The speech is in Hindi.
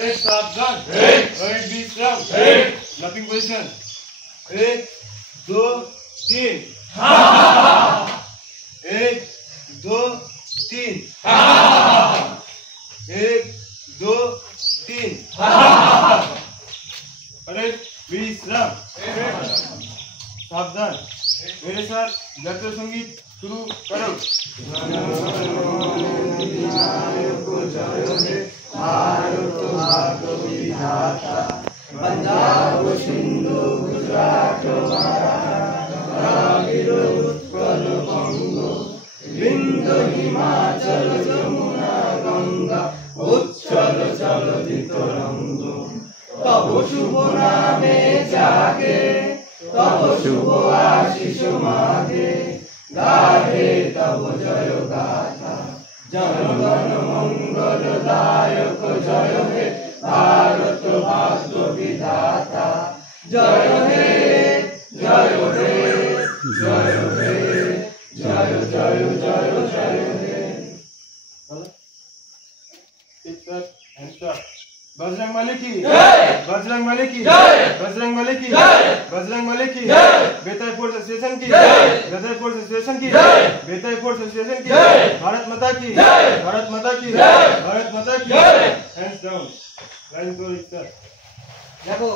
एक सावधान, एक विश्राम, लपिंग पोजीशन, 1 2 3 1 2 3 1 2 3 अरे विश्राम। सावधान, मेरे साथ जातीय संगीत शुरू करो। पंजाब सिंधु गुजरात द्राविड़ उत्कल बंगो विंध्य हिमाचल यमुना गंगा उच्चल चलचित रंग तब शुभ नामे जागे तब शुभ आशीष मागे गाहे तब जय गाथा जनगण मंगल दायक जय हे भारत भाग्य विधाता जय हे जय हे जय हे जय जय जय जय हे। बजरंग बली की बजरंग बली की बजरंग बली की बजरंग बली की बेताई फोर्स एसोसिएशन की बेताई फोर्स एसोसिएशन की बेताई फोर्स एसोसिएशन की भारत माता की भारत माता की भारत माता की। हैंड्स डाउन, लाइन को देखो।